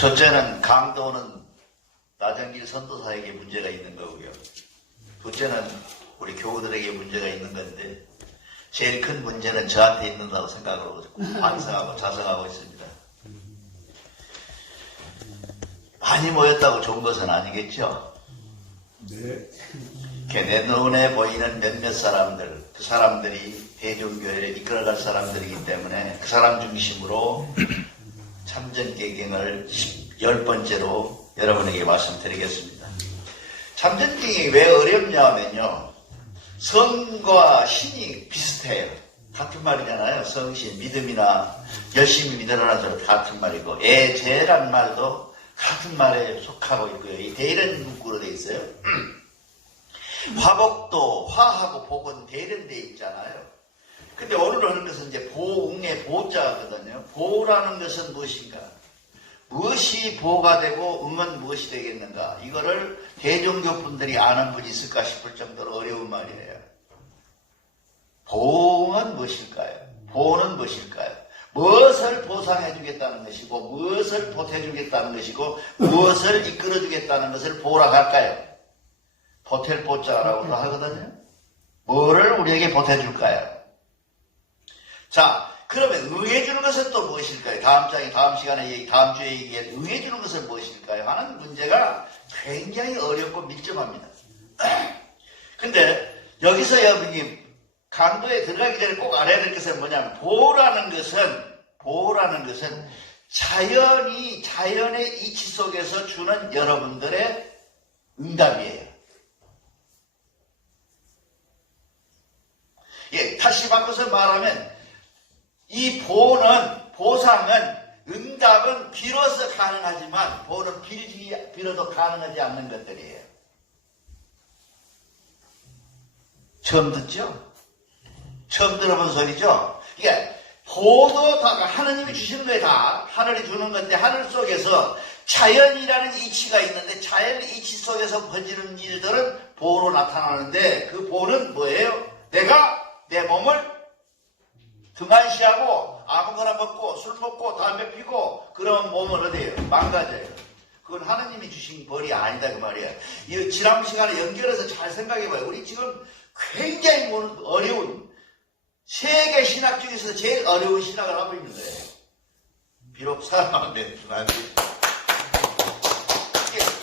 첫째는 강도는 나정길 선도사에게 문제가 있는 거고요. 둘째는 우리 교우들에게 문제가 있는 건데 제일 큰 문제는 저한테 있는다고 생각하고 반성하고 자성하고 있습니다. 많이 모였다고 좋은 것은 아니겠죠? 네. 내 눈에 보이는 몇몇 사람들, 그 사람들이 대종교회를 이끌어갈 사람들이기 때문에 그 사람 중심으로 참전개경을 10번째로 여러분에게 말씀드리겠습니다. 참전개경이 왜 어렵냐면요. 성과 신이 비슷해요. 같은 말이잖아요. 성신, 믿음이나 열심히 믿으라는 소리 같은 말이고 애제란 말도 같은 말에 속하고 있고요. 이 대련 문구로 되어 있어요. 화복도 화하고 복은 대련되어 있잖아요. 근데 오늘 하는 것은 이제 보응의 보자거든요. 보라는 것은 무엇인가? 무엇이 보가 되고 응은 무엇이 되겠는가? 이거를 대종교 분들이 아는 분이 있을까 싶을 정도로 어려운 말이에요. 보응은 무엇일까요? 보는 무엇일까요? 무엇을 보상해 주겠다는 것이고 무엇을 보태 주겠다는 것이고 무엇을 이끌어 주겠다는 것을 보라고 할까요? 보탤 보자라고도 하거든요. 뭐를 우리에게 보태 줄까요? 자, 그러면 응해주는 것은 또 무엇일까요? 다음 시간에, 다음 주에 얘기할 응해주는 것은 무엇일까요? 하는 문제가 굉장히 어렵고 밀접합니다. 근데 여기서 여러분이 강도에 들어가기 전에 꼭 알아야 될 것은 뭐냐면 보호라는 것은 자연의 이치 속에서 주는 여러분들의 응답이에요. 예, 다시 바꿔서 말하면 이 보상은 응답은 비로소 가능하지만 보는 빌어도 가능하지 않는 것들이에요. 처음 듣죠? 처음 들어본 소리죠? 이게 보도 다 하느님이 주시는 거에 다 하늘이 주는 건데 하늘 속에서 자연이라는 이치가 있는데 자연 이치 속에서 번지는 일들은 보로 나타나는데 그 보는 뭐예요? 내가 내 몸을 등한시하고 아무거나 먹고 술 먹고 담배 피고 그런 몸은 어디에요? 망가져요. 그건 하느님이 주신 벌이 아니다 그 말이야. 이 지난 시간에 연결해서 잘 생각해봐요. 우리 지금 굉장히 어려운 세계 신학 중에서 제일 어려운 신학을 하고 있는 거예요. 비록 사람한테 등한시.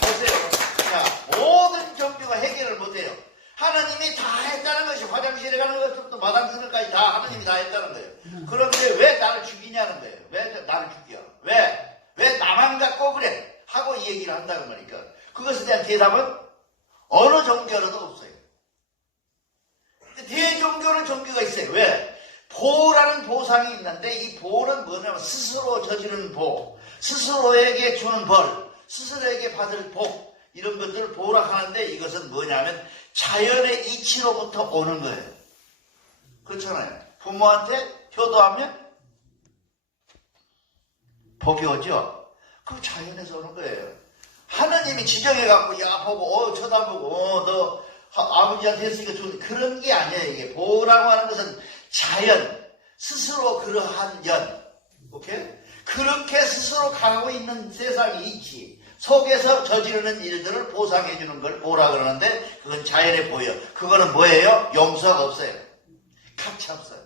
보세요. 자, 모든 종교가 해결을 못해요. 하나님이 다 했다는 것이 화장실에 가는 것부터 마당 쓰는 것까지 다 하나님이 다 했다는 거예요. 그런데 왜 나를 죽이냐는 거예요. 왜 나를 죽여? 왜 나만 갖고 그래? 하고 이 얘기를 한다고 말이니까 그것에 대한 대답은 어느 종교로도 없어요. 근데 대종교는 종교가 있어요. 왜? 보라는 보상이 있는데 이 보는 뭐냐면 스스로 저지르는 보, 스스로에게 주는 벌, 스스로에게 받을 복 이런 것들을 보라 하는데 이것은 뭐냐면 자연의 이치로부터 오는 거예요. 그렇잖아요. 부모한테 효도하면 복이 오죠. 그 자연에서 오는 거예요. 하나님이 지정해갖고 야 보고 쳐다보고 너 아버지한테 했으니까 좋은 그런 게 아니에요. 이게 보라고 하는 것은 자연 스스로 그러한 연 오케이? 그렇게 스스로 가고 있는 세상이 이치 속에서 저지르는 일들을 보상해 주는 걸 보라 그러는데 그건 자연에 보여. 그거는 뭐예요? 용서가 없어요. 가치 없어요.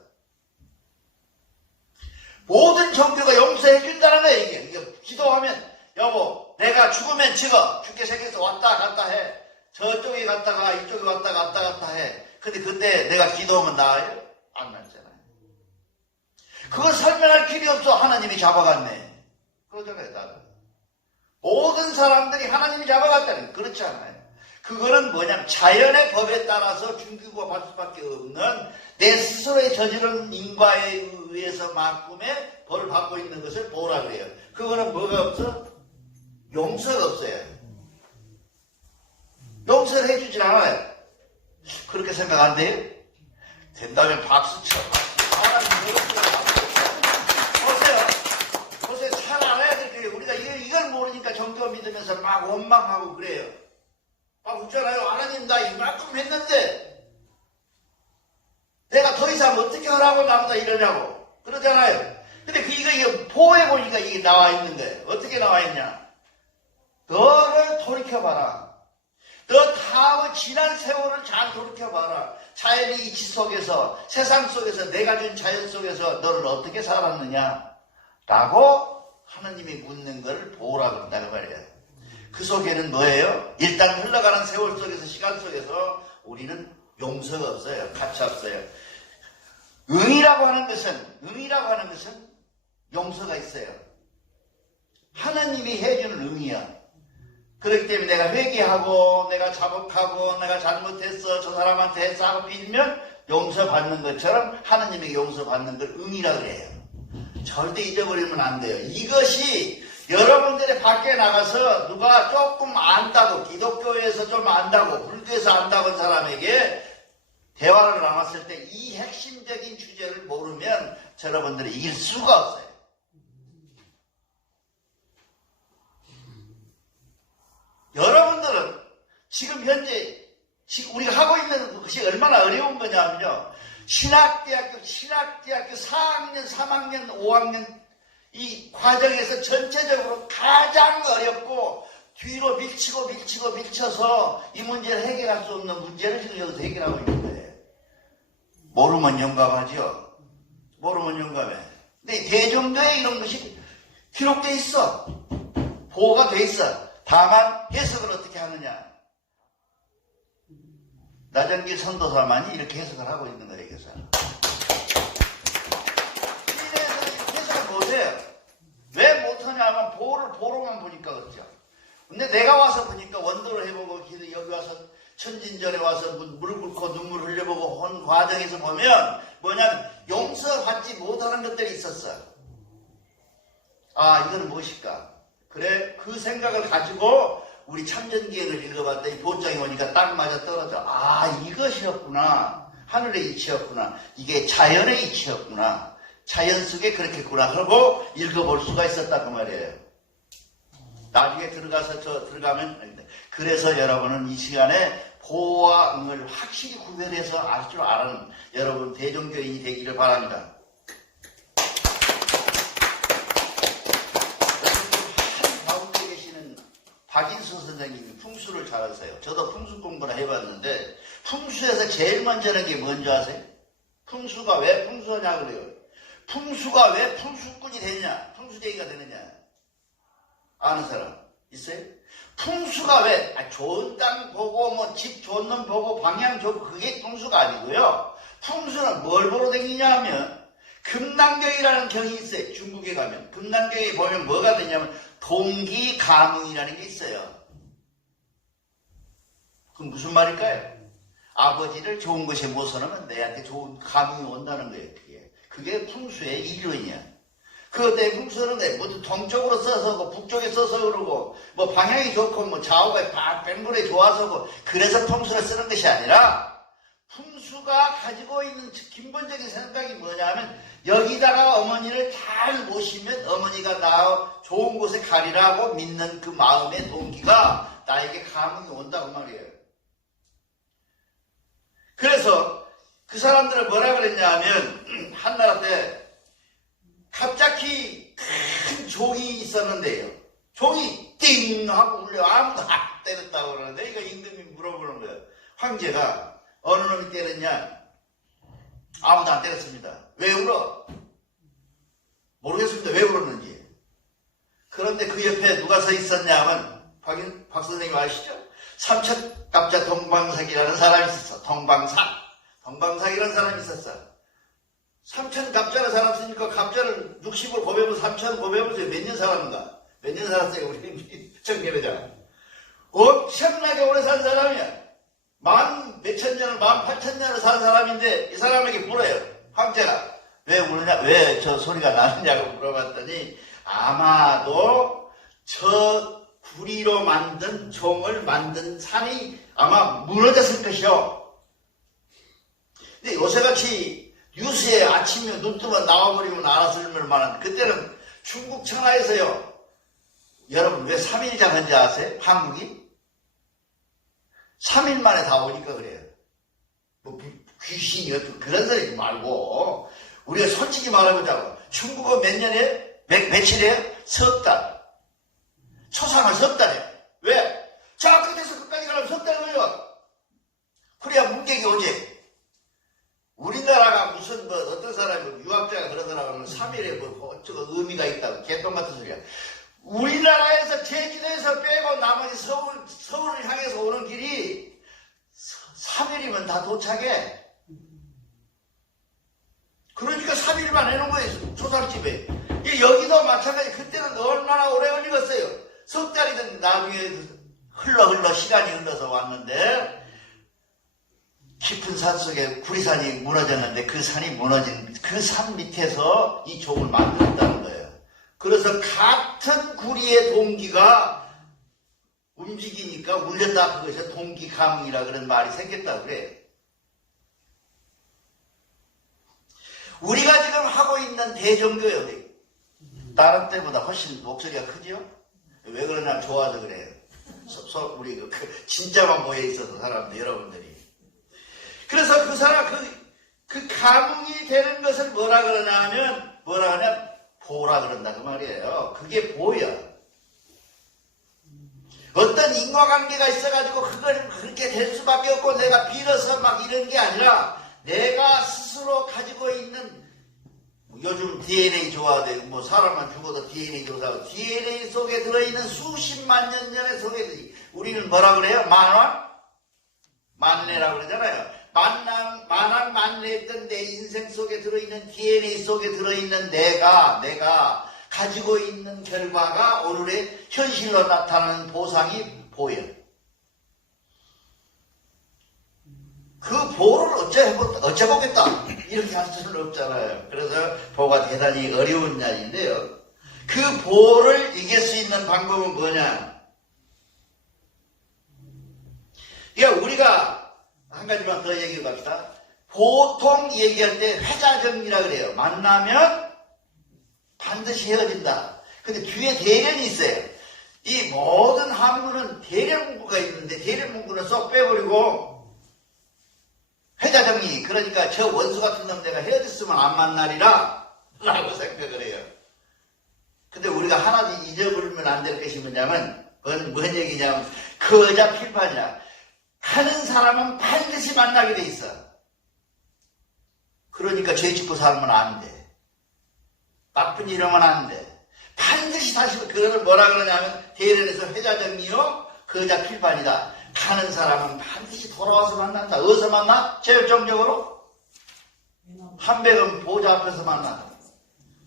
모든 종교가 용서해 준다는 거예요. 이게 기도하면 여보 내가 죽으면 죽게 생겨서 왔다 갔다 해. 저쪽에 갔다가 이쪽에 왔다 갔다 해. 근데 그때 내가 기도하면 나아요? 안 나잖아요. 그걸 설명할 길이 없어. 하나님이 잡아갔네. 그러잖아요. 다들. 모든 사람들이 하나님이 잡아갔다는 그렇지 않아요. 그거는 뭐냐면 자연의 법에 따라서 중규가 받을 수밖에 없는 내 스스로의 저지른 인과에 의해서 만큼의 벌을 받고 있는 것을 보라 그래요. 그거는 뭐가 없어? 용서가 없어요. 용서를 해주질 않아요. 그렇게 생각 안 돼요? 된다면 박수 쳐. 보세요. 잘 알아야 될 거예요. 우리가 이걸 모르니까 종교 믿으면서 막 원망하고 그래요. 막 웃잖아요. 하나님 나 이만큼 했는데 내가 더 이상 어떻게 하라고 나보다 이러냐고 그러잖아요. 근데 이거 보호해 보니까 이게 나와 있는 거예요. 어떻게 나와 있냐? 너를 돌이켜봐라. 너 다음의 지난 세월을 잘 돌이켜봐라. 자연의 이치 속에서, 세상 속에서, 내가 준 자연 속에서 너를 어떻게 살았느냐? 라고 하나님이 묻는 것을 보라 그런다는 말이에요. 그 속에는 뭐예요? 일단 흘러가는 세월 속에서, 시간 속에서 우리는 용서가 없어요. 가치 없어요. 응이라고 하는 것은 용서가 있어요. 하나님이 해주는 응이야. 그렇기 때문에 내가 회개하고, 내가 자복하고, 내가 잘못했어, 저 사람한테 했어 하고 빌면 용서받는 것처럼 하나님에게 용서받는 걸 응이라 그래요. 절대 잊어버리면 안 돼요. 이것이 여러분들이 밖에 나가서 누가 조금 안다고, 기독교에서 좀 안다고, 불교에서 안다고 한 사람에게 대화를 나눴을 때 이 핵심적인 주제를 모르면 여러분들이 이길 수가 없어요. 여러분들은 지금 현재 우리가 하고 있는 것이 얼마나 어려운 거냐면요. 신학대학교 4학년, 3학년, 5학년 이 과정에서 전체적으로 가장 어렵고 뒤로 밀쳐서 이 문제를 해결할 수 없는 문제를 지금 여기서 해결하고 있는 거예요. 모르면 용감하죠. 모르면 용감해. 근데 대종교에 이런 것이 기록되어 있어. 보호가 돼 있어. 다만 해석을 어떻게 하느냐. 나정길 선도사만이 이렇게 해석을 하고 있는 거예요. 여기서. 이래서 해석을 못해요. 왜 못하냐면 보로만 보니까 그렇죠. 근데 내가 와서 보니까 원도를 해보고 여기 와서 천진전에 와서 무릎 꿇고 눈물 흘려보고 온 과정에서 보면 뭐냐면 용서받지 못하는 것들이 있었어. 아, 이건 무엇일까? 그래, 그 생각을 가지고 우리 참전기행을 읽어봤더니 도장이 오니까 딱 맞아 떨어져. 아, 이것이었구나. 하늘의 이치였구나. 이게 자연의 이치였구나. 자연 속에 그렇겠구나. 그러고 읽어볼 수가 있었다 그 말이에요. 나중에 들어가면 그래서 여러분은 이 시간에 보호와 응을 확실히 구별해서 알 줄 아는 여러분 대종교인이 되기를 바랍니다. 박인수 선생님이 풍수를 잘 아세요. 저도 풍수 공부를 해봤는데 풍수에서 제일 먼저 하는 게 뭔지 아세요? 풍수가 왜 풍수냐 그래요. 풍수가 왜 풍수꾼이 되느냐, 풍수쟁이가 되느냐 아는 사람 있어요? 풍수가 왜 좋은 땅 보고 뭐 집 좋은 놈 보고 방향 좋고 그게 풍수가 아니고요. 풍수는 뭘 보러 다니냐 하면 금난경이라는 경이 있어요. 중국에 가면 금난경에 보면 뭐가 되냐면 동기가문이라는 게 있어요. 그럼 무슨 말일까요? 아버지를 좋은 것에 모셔놓으면 내한테 좋은 가문이 온다는 거예요. 그게 풍수의 이론이야. 그것 때문에 풍수는 뭐 동쪽으로 써서 뭐 북쪽에 써서 그러고 뭐 방향이 좋고 뭐 좌우가 뺑글에 좋아서고 그래서 풍수를 쓰는 것이 아니라 풍수가 가지고 있는 근본적인 생각이 뭐냐면 여기다가 어머니를 잘 모시면 어머니가 나 좋은 곳에 가리라고 믿는 그 마음의 동기가 나에게 가문이 온다고 말이에요. 그래서 그 사람들은 뭐라 그랬냐 하면 한나라 때 갑자기 큰 종이 있었는데요. 종이 띵 하고 울려 아무도 안 때렸다고 그러는데 이거 임금이 물어보는 거예요. 황제가 어느 놈이 때렸냐? 아무도 안 때렸습니다. 왜 울어? 모르겠습니다. 왜 울었는지. 그런데 그 옆에 누가 서 있었냐 하면 박 선생님 아시죠? 삼천갑자 동방삭이라는 사람이 있었어. 동방삭이라는 사람이 있었어. 삼천갑자라는 사람 있으니까 갑자를 60을 곱해보면 3천 곱해보세요. 몇 년 살았는가? 몇 년 살았어요? 우리 정계회장. 엄청나게 오래 산 사람이야. 만 몇천 년을, 18,000년을 산 사람인데 이 사람에게 물어요. 황제가 왜 우느냐, 왜 저 소리가 나느냐고 물어봤더니 아마도 저 구리로 만든 종을 만든 산이 아마 무너졌을 것이요. 근데 요새같이 뉴스에 아침에 눈 뜨면 나와버리면 알았을 만한 그때는 중국 청하에서요. 여러분 왜 3일장 한지 아세요? 한국이? 3일 만에 다 오니까 그래요. 뭐 귀신이 어떤 그런 소리 말고 우리가 솔직히 말해보자고. 중국은 몇 년에? 며칠에? 석 달. 초상을 석 달에. 왜? 저 끝에서 끝까지 가려면 석 달 걸려. 그래야 문객이 오지. 우리나라가 무슨 뭐 어떤 사람이 유학자가 그러더라고는 3일에 뭐 어쩌고 의미가 있다고 개똥 같은 소리야. 우리나라에서 제주도에서 빼고 나머지 서울을 향해서 오는 길이 3일이면 다 도착해. 그러니까 3일만 해놓은 거예요. 초상집에. 여기도 마찬가지. 그때는 얼마나 오래 걸리겠어요. 석 달이든 나중에 흘러 시간이 흘러서 왔는데 깊은 산 속에 구리산이 무너졌는데 그 산이 무너진 그 산 밑에서 이 종을 만들었다는 거예요. 그래서 같은 구리의 동기가 움직이니까 울렸다 그것이 동기감이라 그런 말이 생겼다고 그래요. 우리가 지금 하고 있는 대종교요. 다른 때보다 훨씬 목소리가 크죠? 왜 그러냐면 좋아서 그래요. 우리 진짜만 모여 있어서 사람들 여러분들이. 그래서 그 사람 그 감흥이 되는 것을 뭐라 그러냐 하면 뭐라 하냐 보라 그런다 그 말이에요. 그게 보여. 어떤 인과관계가 있어가지고 그걸 그렇게 될 수밖에 없고 내가 빌어서 막 이런 게 아니라 내가 스스로 가지고 있는 요즘 DNA 조사도 뭐 사람만 죽어도 DNA 조사하고 DNA 속에 들어있는 수십만 년 전의 속에 우리는 뭐라 그래요? 만뇌라고 그러잖아요. 만내했던 내 인생 속에 들어있는 DNA 속에 들어있는 내가 가지고 있는 결과가 오늘의 현실로 나타나는 보상이 보여. 그 보를 어째보겠다. 이렇게 할 수는 없잖아요. 그래서 보가 대단히 어려운 날인데요. 그 보를 이길 수 있는 방법은 뭐냐? 그러니까 우리가 한 가지만 더 얘기해 봅시다. 보통 얘기할 때 회자정리라 그래요. 만나면 반드시 헤어진다. 근데 뒤에 대련이 있어요. 이 모든 한문은 대련 문구가 있는데 대련 문구는 쏙 빼버리고 회자정리. 그러니까 저 원수 같은 놈 내가 헤어졌으면 안 만나리라 라고 생각을 해요. 근데 우리가 하나 잊어버리면 안 될 것이 뭐냐면 뭔 얘기냐면 그 여자 필판이야. 하는 사람은 반드시 만나게 돼 있어. 그러니까 죄 짓고 살면 안 돼. 나쁜 일 하면 안 돼. 반드시 다시 그거를 뭐라 그러냐면 대련에서 회자정리요 그 여자 필판이다. 가는 사람은 반드시 돌아와서 만난다. 어디서 만나? 제일정적으로? 한백은 보좌 앞에서 만나.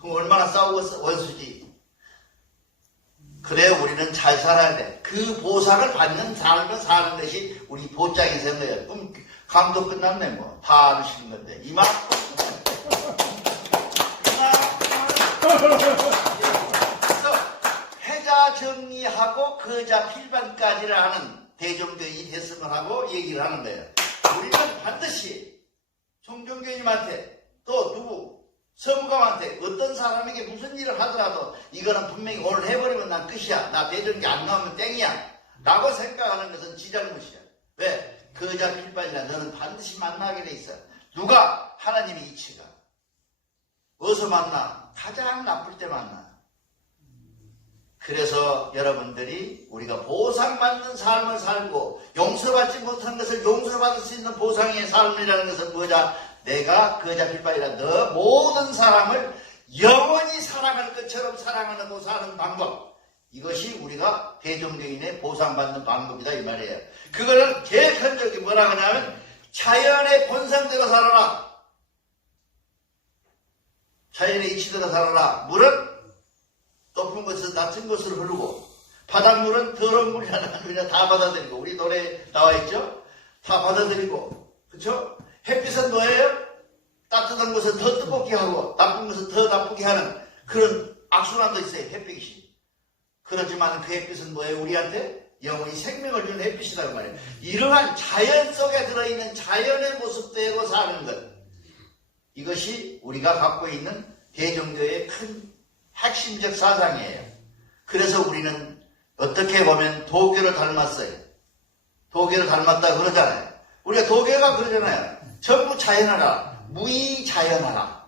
그럼 얼마나 싸우겠어? 원수지. 그래 우리는 잘 살아야 돼. 그 보상을 받는 삶을 사는 것이 우리 보장이 된 거예요. 그럼 강도 끝났네 뭐. 다 아시는 건데. 이만큼. 그래서 회자 정리하고 거자 필반까지를 하는 대종교인이 됐으면 하고 얘기를 하는 거예요. 우리는 반드시 종종교인님한테 또 누구 서무감한테 어떤 사람에게 무슨 일을 하더라도 이거는 분명히 오늘 해버리면 난 끝이야. 나 대종교 안 나오면 땡이야. 라고 생각하는 것은 지잘못이야. 왜? 거자 필반이라 너는 반드시 만나게 돼 있어. 누가? 하나님의 이치가. 어디서 만나? 가장 나쁠 때 만나. 그래서 여러분들이 우리가 보상받는 삶을 살고 용서받지 못한 것을 용서받을 수 있는 보상의 삶이라는 것은 뭐냐? 내가 거자 필바이라 너 모든 사람을 영원히 사랑할 것처럼 사랑하고 사는 방법. 이것이 우리가 대종교인의 보상받는 방법이다 이 말이에요. 그거는 제일 큰 적이 뭐라 하냐면 자연의 본성대로 살아라. 자연의 이치대로 살아라. 물은 높은 곳에서 낮은 곳으로 흐르고 바닷물은 더러운 물이라는 그냥 다 받아들이고 우리 노래에 나와있죠? 다 받아들이고 그쵸? 햇빛은 뭐예요? 따뜻한 곳은 더 뜨겁게 하고 나쁜 곳은 더 나쁘게 하는 그런 악순환도 있어요. 햇빛이. 그렇지만 그 햇빛은 뭐예요? 우리한테 영원히 생명을 주는 햇빛이라고 말해요. 이러한 자연 속에 들어있는 자연의 모습대로 사는 것. 이것이 우리가 갖고 있는 대종교의 큰 핵심적 사상이에요. 그래서 우리는 어떻게 보면 도교를 닮았어요. 도교를 닮았다고 그러잖아요. 우리가 도교가 그러잖아요. 전부 자연하라. 무의자연하라.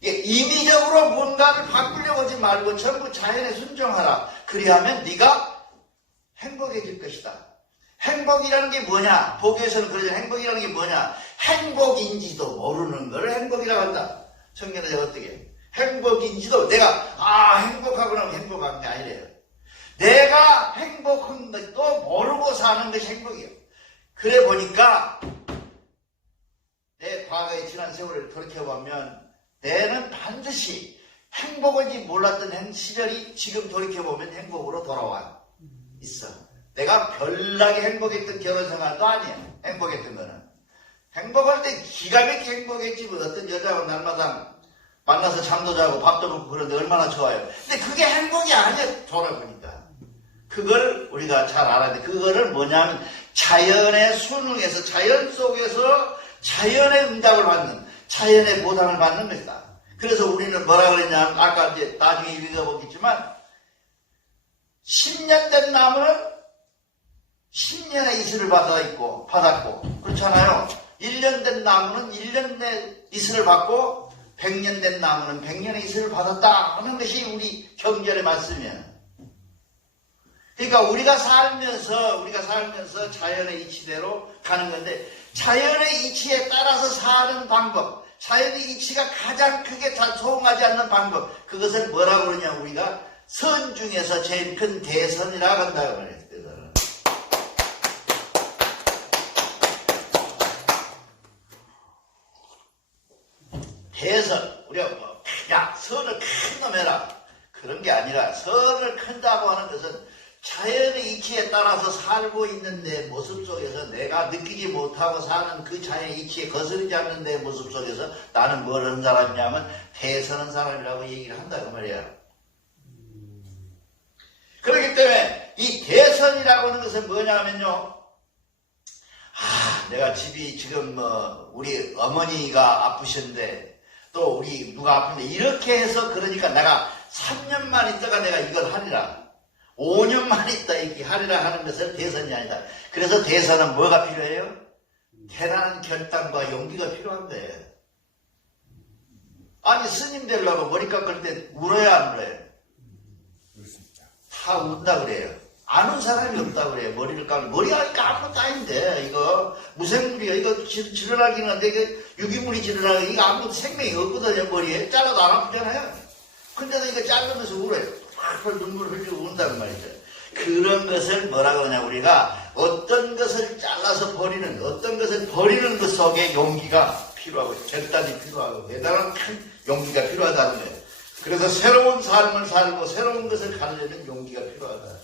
임의적으로 뭔가를 바꾸려고 하지 말고 전부 자연에 순종하라. 그리하면 네가 행복해질 것이다. 행복이라는 게 뭐냐? 보교에서는 그러죠. 행복이라는 게 뭐냐? 행복인지도 모르는 걸 행복이라고 한다. 청년은 어떻게? 행복인지도 내가 행복하고 나면 행복한 게 아니래요. 내가 행복한 것도 모르고 사는 것이 행복이에요. 그래 보니까 내 과거의 지난 세월을 돌이켜보면 내는 반드시 행복인지 몰랐던 시절이 지금 돌이켜보면 행복으로 돌아와 있어. 내가 별나게 행복했던 결혼생활도 아니에요. 행복했던 거는. 행복할 때 기가 막히게 행복했지. 뭐 어떤 여자하고 날마다 만나서 잠도 자고 밥도 먹고 그런데 얼마나 좋아요. 근데 그게 행복이 아니야. 돌아보니까. 그걸 우리가 잘 알아야 돼. 그거를 뭐냐면 자연의 순응에서 자연 속에서 자연의 응답을 받는 자연의 보상을 받는 것이다. 그래서 우리는 뭐라 그랬냐면 아까 이제 나중에 읽어보겠지만 10년 된 나무는 10년의 이슬을 받았고 그렇잖아요. 1년 된 나무는 1년 내 이슬을 받고 100년 된 나무는 100년의 이슬을 받았다 하는 것이 우리 경전의 말씀이에요. 그러니까 우리가 살면서 자연의 이치대로 가는 건데 자연의 이치에 따라서 사는 방법, 자연의 이치가 가장 크게 소응하지 않는 방법, 그것을 뭐라고 그러냐 우리가 선 중에서 제일 큰 대선이라고 한다고 말해요. 대선, 우리가 선을 큰 놈 해라. 그런 게 아니라 선을 큰다고 하는 것은 자연의 이치에 따라서 살고 있는 내 모습 속에서 내가 느끼지 못하고 사는 그 자연의 이치에 거스르지 않는 내 모습 속에서 나는 뭘 하는 사람이냐면 대선한 사람이라고 얘기를 한다고 말이야. 그렇기 때문에 이 대선이라고 하는 것은 뭐냐면요. 내가 집이 지금 우리 어머니가 아프신데 또 우리 누가 아픈데 이렇게 해서 그러니까 내가 3년만 있다가 내가 이걸 하리라. 5년만 있다 이렇게 하리라 하는 것은 대선이 아니다. 그래서 대선은 뭐가 필요해요? 대단한 결단과 용기가 필요한 거예요. 아니 스님 되려고 머리 깎을 때 울어야 안 울어요? 다 운다 그래요. 아는 사람이 없다 그래요. 머리를 깎는 머리가 아무것도 아닌데 이거 무생물이야. 이거 지르라기는 한데 이게 유기물이 지르라기 이거 아무 생명이 없거든요. 머리에 잘라도 안 아프잖아요. 근데도 이거 자르면서 울어요. 팍 눈물 흘리고 운다는 말이죠. 그런 것을 뭐라고 하냐 우리가 어떤 것을 잘라서 버리는 어떤 것을 버리는 것 속에 용기가 필요하고 결단이 필요하고 대단한 큰 용기가 필요하다는 거예요. 그래서 새로운 삶을 살고 새로운 것을 가르려면 용기가 필요하다.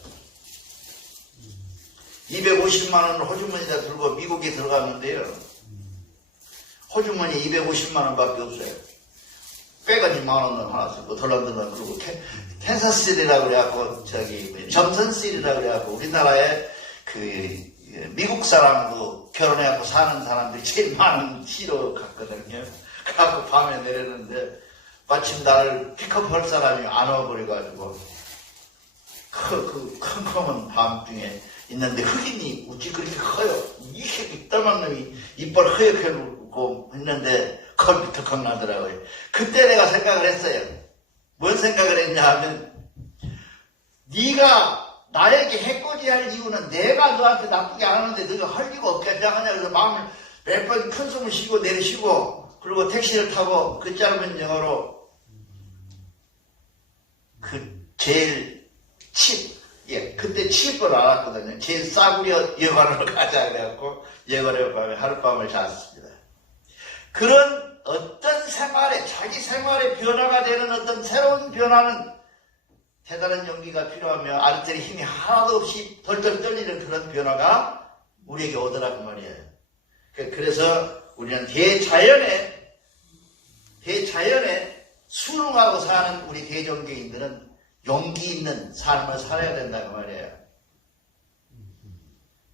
250만 원을 호주머니에다 들고 미국에 들어갔는데요. 호주머니에 250만 원밖에 없어요. 빼가지 만 원을 하나 쓰고 덜렁덜렁 그러고 캔사스시리라고 그래갖고 점선시리라고 그래갖고 우리나라에 그 미국 사람하고 결혼해갖고 사는 사람들이 제일 많은 시로 갔거든요. 그래갖고 밤에 내렸는데 마침 나를 픽업할 사람이 안 와버려가지고 그 컴컴한 밤중에 있는데 흑인이 어찌 그렇게 커요. 이렇게 이따만 놈이 이빨 허옇게 묻고 있는데 겁이 턱 나더라고요. 그때 내가 생각을 했어요. 뭔 생각을 했냐 하면 네가 나에게 해코지할 이유는 내가 너한테 나쁘게 안 하는데 너가 할 이유가 없겠냐 하냐. 그래서 마음을 몇 번 큰 숨을 쉬고 내리쉬고 그리고 택시를 타고 그 짧은 영어로 그 제일 그때 칩을 알았거든요. 제일 싸구려 여관으로 가자 그래갖고 여관에 밤에 하룻밤을 잤습니다. 그런 어떤 생활에 자기 생활의 변화가 되는 어떤 새로운 변화는 대단한 용기가 필요하며 아르테리 힘이 하나도 없이 덜덜 떨리는 그런 변화가 우리에게 오더라고 말이에요. 그래서 우리는 대자연에 순응하고 사는 우리 대종교인들은 용기 있는 삶을 살아야 된다고 말이에요.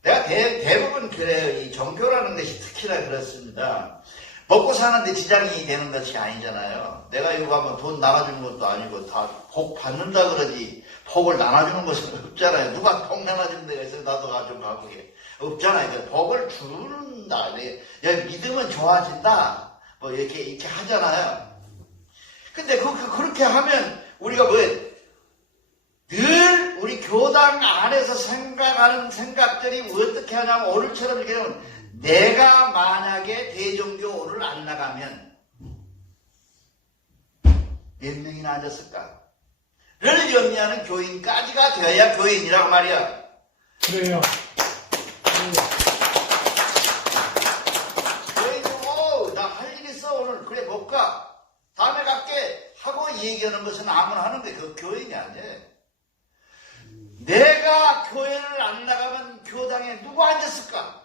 내가 대부분 그래요. 이 종교라는 것이 특히나 그렇습니다. 먹고 사는데 지장이 되는 것이 아니잖아요. 내가 이거 하면 돈 나눠주는 것도 아니고 다 복 받는다 그러지 복을 나눠주는 것은 없잖아요. 누가 복 나눠주는 데가 있어요. 나도 좀 가보게. 없잖아요. 복을 준다. 믿으면 좋아진다. 뭐 이렇게 하잖아요. 근데 그렇게 하면 우리가 늘 우리 교당 안에서 생각하는 생각들이 어떻게 하냐면 오늘처럼 이렇게 되면 내가 만약에 대종교 오늘 안 나가면 몇 명이나 앉았을까? 를 염려하는 교인까지가 되어야 교인이라고 말이야. 그래요. 교인이 나 할 일 있어 오늘 그래 못 가. 다음에 갈게 하고 얘기하는 것은 아무나 하는 게 그 교인이 아니야. 내가 교회를 안 나가면 교당에 누구 앉았을까?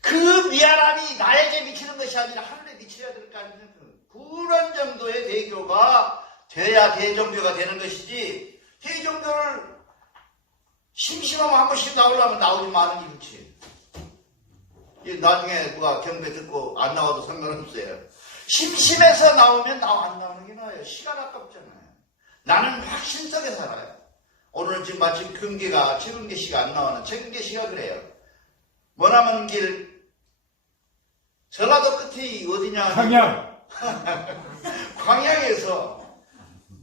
그 미안함이 나에게 미치는 것이 아니라 하늘에 미쳐야 될 거 아니냐. 그런 정도의 대교가 돼야 대종교가 되는 것이지, 대종교를 심심하면 한 번씩 나오려면 나오지 마는 게 그렇지. 나중에 누가 경배 듣고 안 나와도 상관없어요. 심심해서 나오면 안 나오는 게 나아요. 시간 아깝잖아요. 나는 확신 속에 살아요. 오늘 지금 마침 금계가 최근계 씨가 안 나오는 최근계 씨가 그래요. 머나먼길 전라도 끝이 어디냐? 광양. 광양에서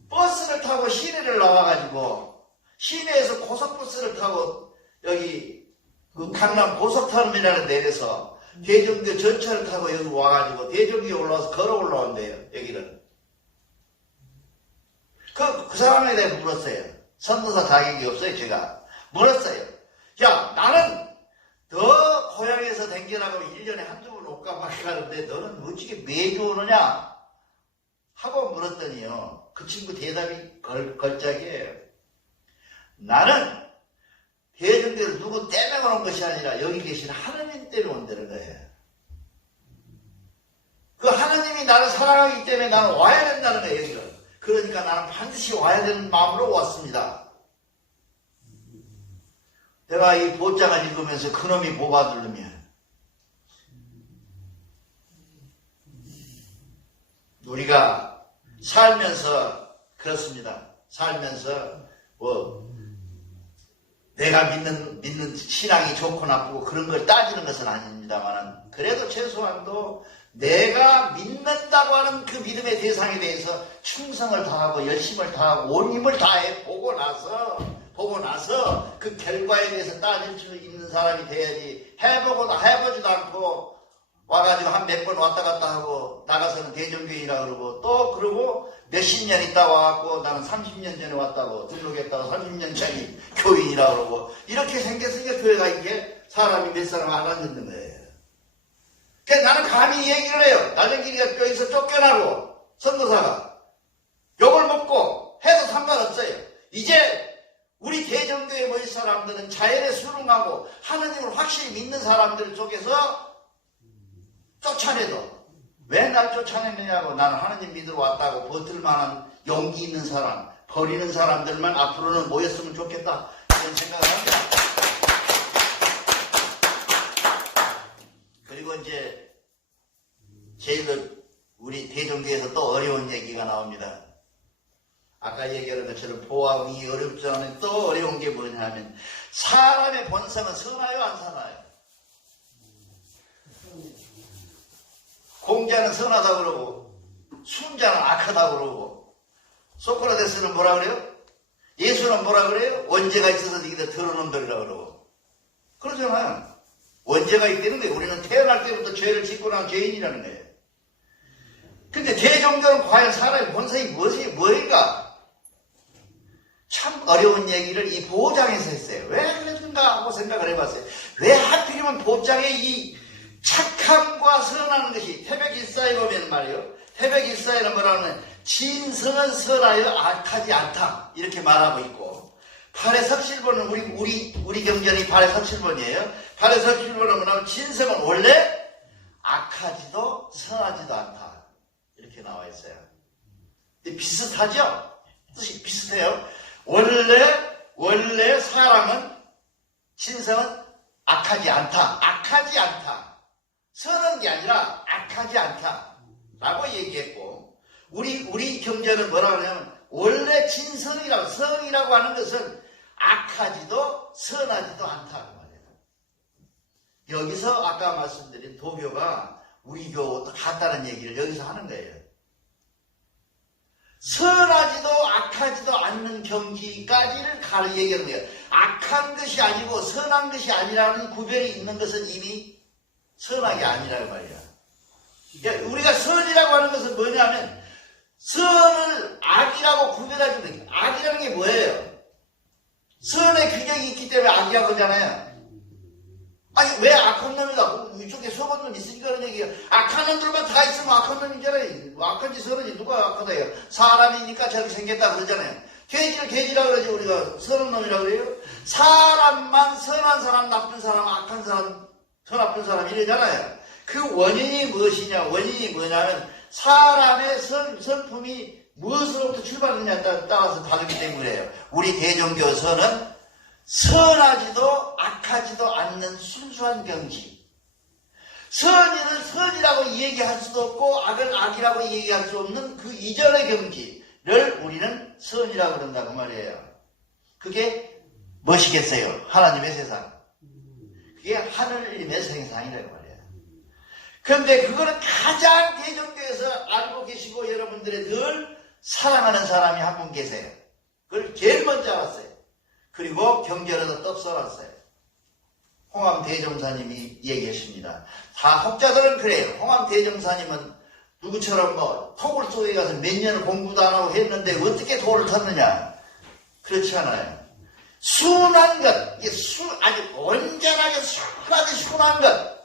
버스를 타고 시내를 나와가지고 시내에서 고속버스를 타고 여기 그 강남 고속터미널에 내려서 대종교 전철을 타고 여기 와가지고 대종교에 올라와서 걸어 올라온대요. 여기를. 그 사람에 대해 물었어요. 선도사 자격이 없어요. 제가 물었어요. 야, 나는 너 고향에서 댕겨나가면 1년에 한두 번 올까 말까 하는데 너는 어찌게 매주 오느냐 하고 물었더니요, 그 친구 대답이 걸작이에요. 나는 대종교를 누구 때문에 오는 것이 아니라 여기 계신 하느님 때문에 온다는 거예요. 그 하느님이 나를 사랑하기 때문에 나는 와야 된다는 거예요. 여기를. 그러니까 나는 반드시 와야 되는 마음으로 왔습니다. 내가 이 보장을 읽으면서 그놈이 뭐가 들르면 우리가 살면서 그렇습니다. 살면서 내가 믿는 신앙이 좋고 나쁘고 그런 걸 따지는 것은 아닙니다만, 그래도 최소한도 내가 믿는다고 하는 그 믿음의 대상에 대해서 충성을 다하고 열심을 다하고 온 힘을 다해 보고 나서 그 결과에 대해서 따질 수 있는 사람이 돼야지, 해보지도 않고 와가지고 한 몇 번 왔다 갔다 하고 나가서는 대종교인이라 그러고 또 그러고 몇십 년 있다 와갖고 나는 30년 전에 왔다고 등록했다고 30년 차이 교인이라 그러고 이렇게 생겼으니까 교회가 이게 사람이 몇 사람 안 앉는 거예요. 그래서 나는 감히 얘기를 해요. 나중길이가 여기서 쫓겨나고 선도사가 욕을 먹고 해도 상관없어요. 이제 우리 대종교에 모인 사람들은 자연에 순응하고 하느님을 확실히 믿는 사람들 쪽에서 쫓아내도 왜 날 쫓아내느냐고, 나는 하느님 믿으러 왔다고 버틸 만한 용기 있는 사람, 버리는 사람들만 앞으로는 모였으면 좋겠다, 이런 생각을 합니다. 그리고 이제 제일 우리 대종교에서 또 어려운 얘기가 나옵니다. 아까 얘기한 것처럼 보아응이 어렵지 않은 또 어려운 게 뭐냐면, 사람의 본성은 선하요 안 선하요? 공자는 선하다고 그러고 순자는 악하다고 그러고, 소크라테스는 뭐라 그래요? 예수는 뭐라 그래요? 원죄가 있어서 니들 더러운 놈들이라 그러고 그러잖아요. 원죄가 있다는 거예요. 우리는 태어날 때부터 죄를 짓고 난 죄인이라는 거예요. 근데 대종교는 과연 사람의 본성이 뭐일까? 참 어려운 얘기를 이 보장에서 했어요. 왜 그랬는가 하고 생각을 해봤어요. 왜 하필이면 보장에 이 착함과 선하는 것이, 태백일사에 보면 말이요, 태백일사에는 뭐라 하면 진성은 선하여 악하지 않다 이렇게 말하고 있고, 발해석실본은 우리 경전이 발해석실본이에요. 발해석실본은 뭐냐면 진성은 원래 악하지도 선하지도 않다 이렇게 나와 있어요. 비슷하죠? 뜻이 비슷해요. 원래 사람은 진성은 악하지 않다. 선한 게 아니라 악하지 않다 라고 얘기했고, 우리 경전은 뭐라 그러냐면 원래 진성이라고, 성이라고 하는 것은 악하지도 선하지도 않다고 말해요. 여기서 아까 말씀드린 도교가 우리 교와 같다는 얘기를 여기서 하는 거예요. 하는 경지까지를 얘기하는 거예요. 악한 것이 아니고 선한 것이 아니라는 구별이 있는 것은 이미 선악이 아니라는 말이야. 그러니까 우리가 선이라고 하는 것은 뭐냐면 선을 악이라고 구별해주는 거예요. 악이라는 게 뭐예요? 선의 균형이 있기 때문에 악이라고 하잖아요. 아니 왜 악한 놈이다? 이쪽에 선한 놈 있으니까 그런 얘기예요. 악한 놈들만 다 있으면 악한 놈이잖아요. 악한지 선한지 누가 악하다 해요? 사람이니까 저렇게 생겼다 그러잖아요. 돼지를 돼지라고 그러지 우리가 선한 놈이라고 그래요? 사람만 선한 사람, 나쁜 사람, 악한 사람, 더 나쁜 사람 이러잖아요. 그 원인이 무엇이냐? 원인이 뭐냐면 사람의 성품이 무엇으로부터 출발하느냐에 따라서 다르기 때문이에요. 우리 대종교서는 선하지도 악하지도 않는 순수한 경지. 선을 선이라고 얘기할 수도 없고 악을 악이라고 얘기할 수 없는 그 이전의 경지를 우리는 선이라고 그런다고 말이에요. 그게 무엇이겠어요? 하나님의 세상. 그게 하늘님의 세상이라고 말이에요. 그런데 그거는 가장 대종교에서 알고 계시고 여러분들이 늘 사랑하는 사람이 한 분 계세요. 그걸 제일 먼저 알았어요. 그리고 경전에도 떡써놨어요. 홍암 대종사님이 얘기했습니다. 다 학자들은 그래요. 홍암 대종사님은 누구처럼 토굴 속에 가서 몇 년을 공부도 안 하고 했는데 어떻게 돌을 텄느냐? 그렇지 않아요. 순한 것, 이게 아주 온전하게 순한 것,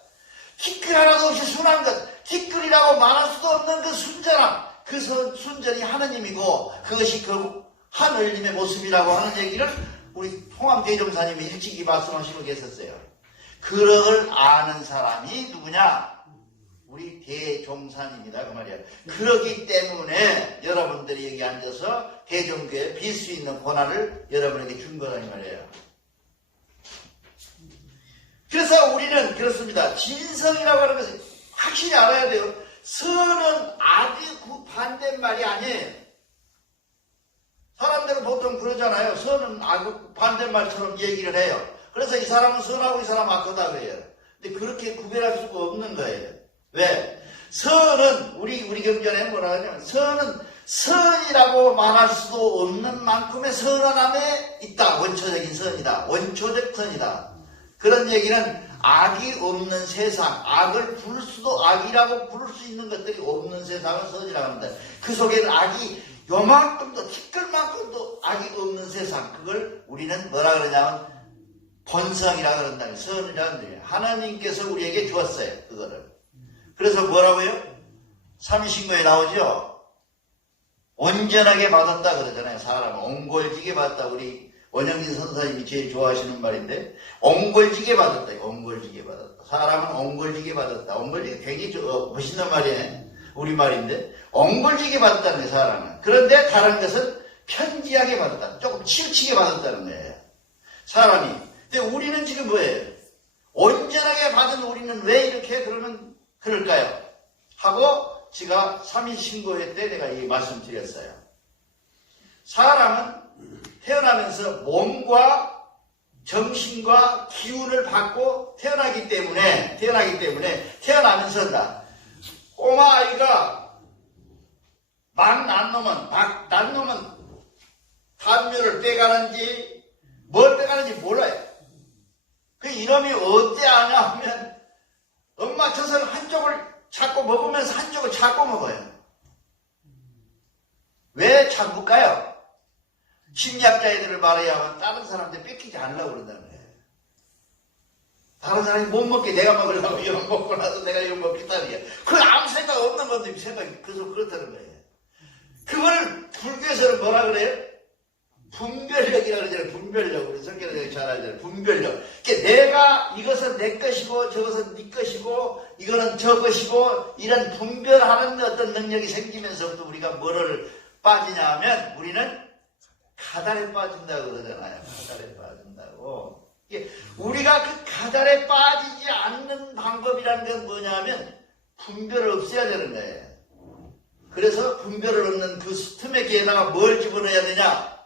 티끌 하나도 없이 순한 것, 티끌이라고 말할 수도 없는 그 순전함, 그 순전이 하느님이고 그것이 그 하늘님의 모습이라고 하는 얘기를 우리 홍암 대종사님이 일찍이 말씀하시고 계셨어요. 그걸 아는 사람이 누구냐? 우리 대종사님이다 그 말이야. 그러기 때문에 여러분들이 여기 앉아서 대종교에 빌 수 있는 권한을 여러분에게 준 거다 이 말이에요. 그래서 우리는 그렇습니다. 진성이라고 하는 것을 확실히 알아야 돼요. 선은 악의 반대말이 아니에요. 사람들은 보통 그러잖아요. 선은 악 반대말처럼 얘기를 해요. 그래서 이 사람은 선하고 이 사람은 악하다고 해요. 근데 그렇게 구별할 수가 없는 거예요. 왜? 선은 우리 경전에 뭐라 하냐면 선은 선이라고 말할 수도 없는 만큼의 선함에 있다. 원초적인 선이다. 원초적 선이다. 그런 얘기는 악이 없는 세상, 악을 부를 수도 악이라고 부를 수 있는 것들이 없는 세상을 선이라고 합니다. 그 속에는 악이 요만큼도 티끌만큼도 악이 없는 세상, 그걸 우리는 뭐라 그러냐면 본성이라 그런다는 선이라는 거예요. 하나님께서 우리에게 주었어요. 그거를. 그래서 뭐라고요? 삼위신고에 나오죠. 온전하게 받았다 그러잖아요. 사람은 옹골지게 받았다. 우리 원영진 선사님이 제일 좋아하시는 말인데 옹골지게 받았다. 옹골지게 받았다. 사람은 옹골지게 받았다. 옹골지게 굉장히 멋있는 말이에요. 우리말인데 옹골지게 받았다는 거예요. 사람은. 그런데 다른 것은 편지하게 받았다. 조금 치우치게 받았다는 거예요. 사람이. 근데 우리는 지금 뭐예요? 온전하게 받은 우리는 왜 이렇게 그러면 그럴까요? 하고 제가 3일 신고회 때 내가 이 말씀 드렸어요. 사람은 태어나면서 몸과 정신과 기운을 받고 태어나기 때문에 태어나면서 꼬마 아이가 막 난 놈은 담요를 빼가는지 뭘 빼가는지 몰라요. 그 이놈이 어때 아냐 하면 엄마 젖은 한쪽을 잡고 먹으면서 한쪽을 잡고 먹어요. 왜 잡을까요? 심리학자 애들을 말해야 하면 다른 사람한테 뺏기지 않으려고 그런다는 거예요. 다른 사람이 못 먹게 내가 먹으려고 이런 먹고 나서 내가 이런 먹겠다는 거예요. 그건 아무 생각 없는 건데 생각이 그래서 그렇다는 거예요. 그걸 불교에서는 뭐라 그래요? 분별력이라고 그러잖아요. 분별력. 우리 성경에 잘 알잖아요. 분별력. 그러니까 내가 이것은 내 것이고 저것은 네 것이고 이거는 저 것이고 이런 분별하는 어떤 능력이 생기면서부터 우리가 뭐를 빠지냐 하면 우리는 가달에 빠진다고 그러잖아요. 가달에 빠진다고. 우리가 그 가달에 빠지지 않는 방법이라는 건 뭐냐면 분별을 없애야 되는 거예요. 그래서 분별을 없는 그 틈의 기에다가 뭘 집어넣어야 되냐?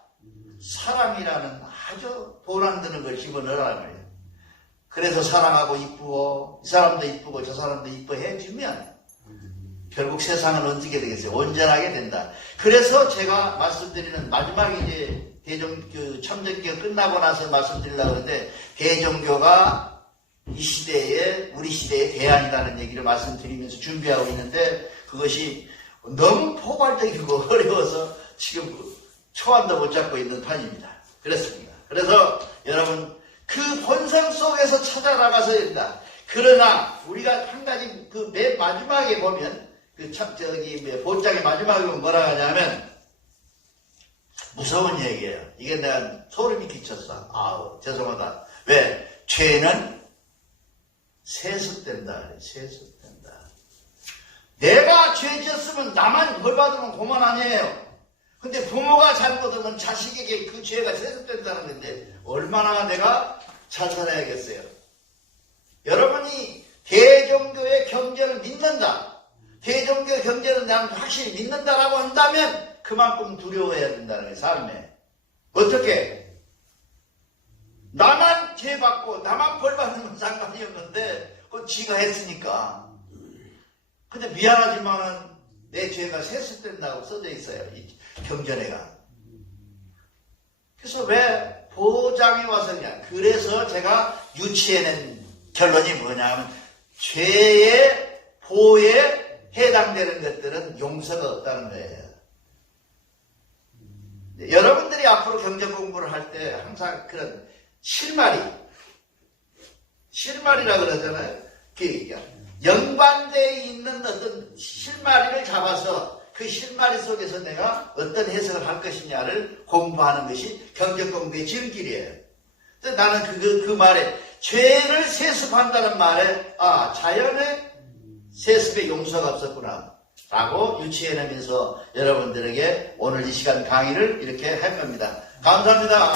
사랑이라는 아주 돈 안 드는 걸 집어넣으라는 거예요. 그래서 사랑하고 이쁘고 이 사람도 이쁘고 저 사람도 이뻐 해주면 결국 세상은 어떻게 되겠어요? 온전하게 된다. 그래서 제가 말씀드리는 마지막에 이제 청정기가 끝나고 나서 말씀드리려고 하는데, 대종교가 이 시대에, 우리 시대의 대안이라는 얘기를 말씀드리면서 준비하고 있는데, 그것이 너무 포괄적이고 어려워서 지금 초안도 못 잡고 있는 판입니다. 그렇습니다. 그래서 여러분, 그 본성 속에서 찾아나가서 된다. 그러나 우리가 한 가지 그 맨 마지막에 보면 본장의 마지막에 보면 뭐라 하냐면 무서운 얘기예요. 이게 내가 소름이 끼쳤어. 아우 죄송하다. 왜? 죄는 세습된다. 세습된다. 내가 죄 지었으면 나만 벌 받으면 그만 아니에요. 근데 부모가 잘못하면 자식에게 그 죄가 세습된다는 건데 얼마나 내가 잘 살아야겠어요. 여러분이 대종교의 경제를 믿는다. 대종교의 경제를 나는 확실히 믿는다라고 한다면 그만큼 두려워해야 된다는 거예요. 삶에. 어떻게? 나만 죄 받고 나만 벌 받으면 상관이 없는데 그건 지가 했으니까. 근데 미안하지만 내 죄가 세습된다고 써져 있어요. 이 경전에가. 그래서 왜 보장이 와서 그냥. 그래서 제가 유치해낸 결론이 뭐냐면 죄의 보에 해당되는 것들은 용서가 없다는 거예요. 여러분들이 앞으로 경제 공부를 할 때 항상 그런 실마리라 그러잖아요. 연관되어 있는 어떤 실마리를 잡아서 그 실마리 속에서 내가 어떤 해석을 할 것이냐를 공부하는 것이 경제 공부의 지름길이에요. 나는 그 말에 죄를 세습한다는 말에 자연의 세습의 용서가 없었구나 라고 유치해내면서 여러분들에게 오늘 이 시간 강의를 이렇게 할 겁니다. 감사합니다.